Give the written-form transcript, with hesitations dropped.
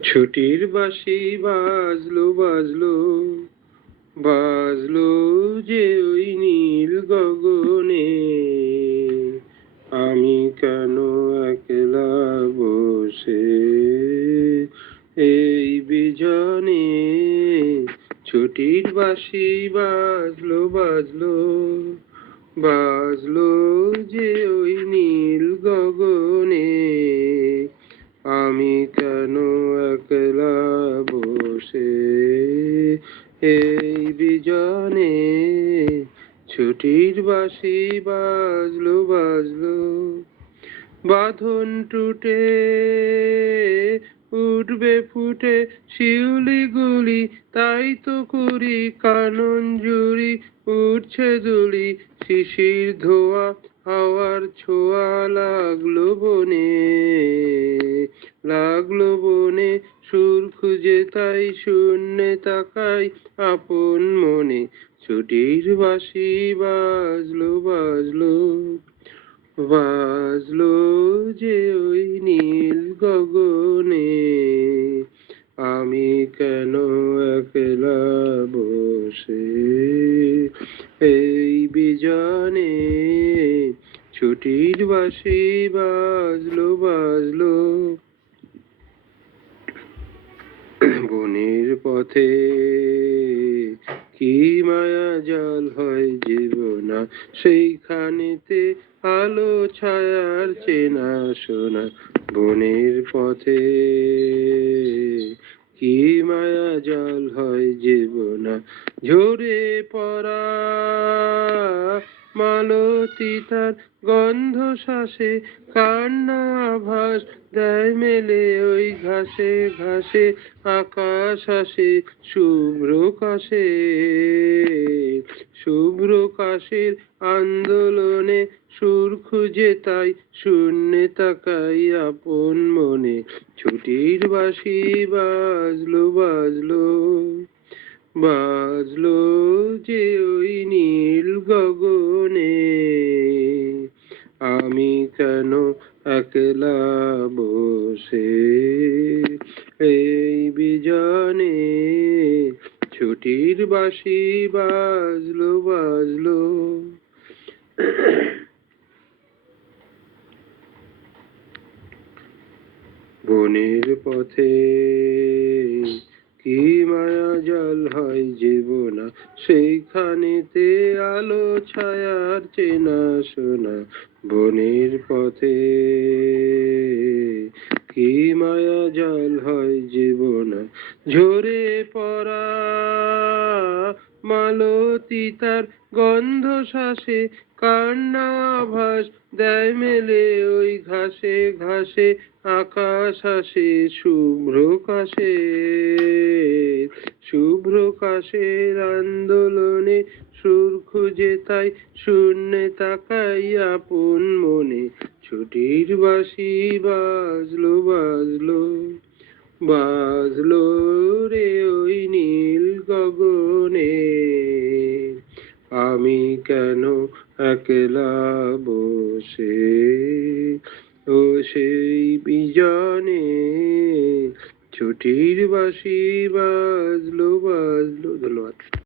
ছুটির বাঁশি বাজলো বাজলো বাজলো যে ওই নীল গগনে, আমি কেন একলা বসে এই বিজনে। ছুটির বাঁশি বাজলো বাজলো বাজলো যে ওই নীল গগনে, আমি কেন একলা বসে এই বিজনে। ছুটির বাঁশি বাজলো বাজলো বাঁধন টুটে উঠবে ফুটে শিউলি গুলি, তাই তো করি কানন জুড়ি উঠছে দুলি, শিশির ধোয়া হাওয়ার ছোঁয়া লাগলো বনে, লাগলো বনে সুর খুঁজে তাই শূন্যে তাকাই আপন মনে। ছুটির বাঁশি বাজলো বাজলো বাজলো যে ওই নীল গগনে, আমি কেন একলা বসে এই বিজনে। ছুটির বাঁশি বাজলো বাজলো বনের পথে কি মায়া জাল হয় জীবনা, সেইখানেতে আলো ছায়ার চেনা শোনা। বনের পথে কি মায়া জাল হয় জীবনা, ঝরে পড়া মালতী তার গন্ধ শ্বাসে, কান্না আভাস দেয় মেলে ওই ঘাসে ঘাসে, আকাশ আসে শুভ্র কাশে, শুভ্র কাশের আন্দোলনে সুর খুঁজে তাই শূন্যে তাকাই আপন মনে। ছুটির বাঁশি বাজলো বাজলো বাজলো যে ওই নীল গগনে, আমি কেন একলা বসে এই বিজনে। ছুটির বাঁশি বাজলো বাজলো বনের পথে কি মায়া জাল হয় জীবনা, সেইখানেতে আলো ছায়ার চেনা শোনা। বনের পথে কি মায়া জাল হয় জীবনা, ঝরে পড়া মালতী তার গন্ধ শ্বাসে, কান্না আভাস দেয় মেলে ওই ঘাসে ঘাসে, আকাশ আসে শুভ্র কাশে, শুভ্র কাশের আন্দোলনে সুর খুঁজে তাই শূন্যে তাকাই আপন মনে। ছুটির বাঁশি বাজলো বাজলো বাজলো রে ওই নীল গগনে, আমি কেন একলা বসে ও সেই বিজনে। ছুটির বাঁশি বাজলো বাজলো। ধন্যবাদ।